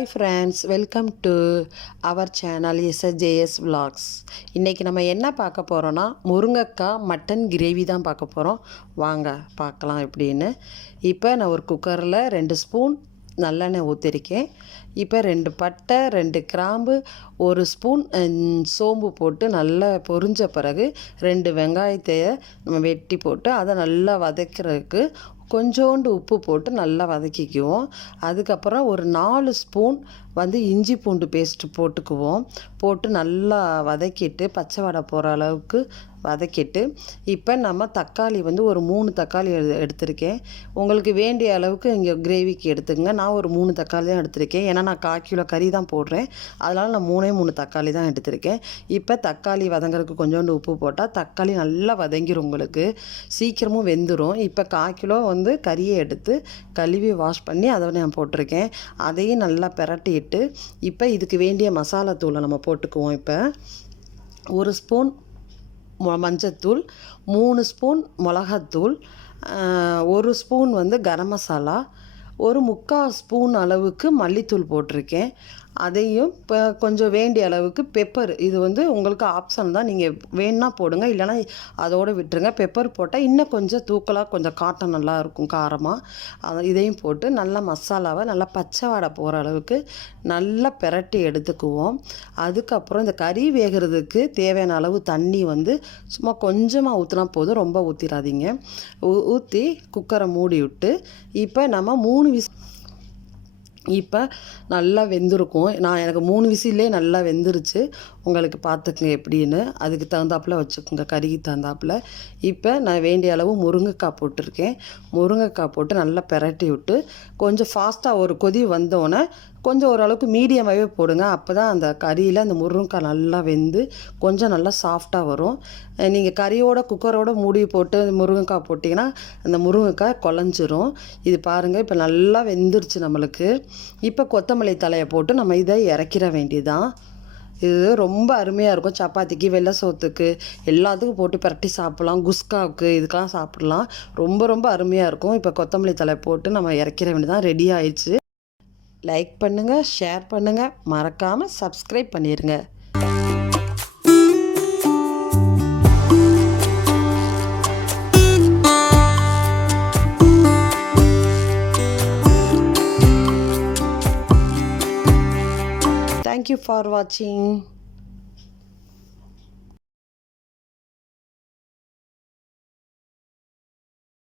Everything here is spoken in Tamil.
Hi friends, welcome to our channel SJS Vlogs. இன்றைக்கி நம்ம என்ன பார்க்க போகிறோன்னா முருங்கைக்காய் மட்டன் கிரேவி தான் பார்க்க போகிறோம். வாங்க பார்க்கலாம் எப்படின்னு. இப்போ நான் ஒரு குக்கரில் 2 ஸ்பூன் நல்லெண்ணெய் ஊற்றிருக்கேன். இப்போ 2 பட்டை 2 கிராம்பு 1 ஸ்பூன் சோம்பு போட்டு நல்லா பொரிஞ்ச பிறகு 2 வெங்காயத்தை நம்ம வெட்டி போட்டு அதை நல்லா வதக்கிறதுக்கு கொஞ்சோண்டு உப்பு போட்டு நல்லா வதக்கிக்குவோம். அதுக்கப்புறம் ஒரு 4 ஸ்பூன் இஞ்சி பூண்டு பேஸ்ட்டு போட்டு நல்லா வதக்கிட்டு பச்சை வடை போகிற அளவுக்கு வதக்கிட்டு இப்போ நம்ம தக்காளி ஒரு 3 தக்காளி எடுத்திருக்கேன். உங்களுக்கு வேண்டிய அளவுக்கு இங்கே கிரேவிக்கு எடுத்துக்கங்க. நான் ஒரு 3 தக்காளி தான் எடுத்திருக்கேன். ஏன்னா நான் 1/4 கிலோ கறி தான் போடுறேன். அதனால் நான் 3 தக்காளி தான் எடுத்திருக்கேன். இப்போ தக்காளி வதங்கிறதுக்கு கொஞ்சோண்டு உப்பு போட்டால் தக்காளி நல்லா வதங்கிடும், உங்களுக்கு சீக்கிரமும் வெந்துடும். இப்போ 1/4 கிலோ கறியை எடுத்து கழுவி வாஷ் பண்ணி அதை நான் போட்டிருக்கேன். அதையும் நல்லா பிரட்டிட்டு இப்போ இதுக்கு வேண்டிய மசாலா தூளை நம்ம போட்டுக்குவோம். இப்போ 1 ஸ்பூன் மஞ்சத்தூள், 3 ஸ்பூன் மிளகாத்தூள், 1 ஸ்பூன் கரம் மசாலா, ஒரு 3/4 ஸ்பூன் அளவுக்கு மல்லித்தூள் போட்டிருக்கேன். அதையும் இப்போ கொஞ்சம் வேண்டிய அளவுக்கு பெப்பர், இது உங்களுக்கு ஆப்ஷன் தான், நீங்கள் வேணுன்னா போடுங்க, இல்லைனா அதோடு விட்டுருங்க. பெப்பர் போட்டால் இன்னும் கொஞ்சம் தூக்கலாக கொஞ்சம் காட்டம் நல்லாயிருக்கும் காரமாக. இதையும் போட்டு நல்லா மசாலாவை நல்லா பச்சை வாடை போகிற அளவுக்கு நல்லா பிரட்டி எடுத்துக்குவோம். அதுக்கப்புறம் இந்த கறி வேகிறதுக்கு தேவையான அளவு தண்ணி சும்மா கொஞ்சமாக ஊற்றினா போதும், ரொம்ப ஊற்றிடாதீங்க. ஊற்றி குக்கரை மூடி விட்டு இப்போ நம்ம 3 இப்போ நல்லா வெந்திருக்கும். எனக்கு 3 விசிலே நல்லா வெந்துருச்சு. உங்களுக்கு பார்த்துக்குங்க எப்படின்னு, அதுக்கு தகுந்தாப்பில் வச்சுக்கோங்க, கறிக்கு தகுந்தாப்பில். இப்போ நான் வேண்டிய அளவு முருங்கைக்காய் போட்டிருக்கேன். முருங்கைக்காய் போட்டு நல்லா பிரட்டி விட்டு கொஞ்சம் ஃபாஸ்ட்டாக ஒரு கொதி வந்தோடனே கொஞ்சம் ஓரளவுக்கு மீடியமாகவே போடுங்க. அப்போ தான் அந்த கறியில் அந்த முருங்கைக்காய் நல்லா வெந்து கொஞ்சம் நல்லா சாஃப்டாக வரும். நீங்கள் கறியோட குக்கரோட மூடி போட்டு முருங்கைக்காய் போட்டிங்கன்னா அந்த முருங்கைக்காய் குழஞ்சிரும். இது பாருங்கள், இப்போ நல்லா வெந்துருச்சு நம்மளுக்கு. இப்போ கொத்தமல்லி தலையை போட்டு நம்ம இதை இறக்கிற வேண்டியதான். இது ரொம்ப அருமையாக இருக்கும். சப்பாத்திக்கு, வெள்ளை சோத்துக்கு எல்லாத்துக்கும் போட்டு பிரட்டி சாப்பிட்லாம். குஸ்காவுக்கு இதுக்கெல்லாம் சாப்பிட்லாம். ரொம்ப ரொம்ப அருமையாக இருக்கும். இப்போ கொத்தமல்லி தலை போட்டு நம்ம இறக்கிற வேண்டியதான். ரெடி ஆயிடுச்சு. லைக் பண்ணுங்கள், ஷேர் பண்ணுங்கள், மறக்காமல் சப்ஸ்கிரைப் பண்ணிடுங்க. Thank you for watching.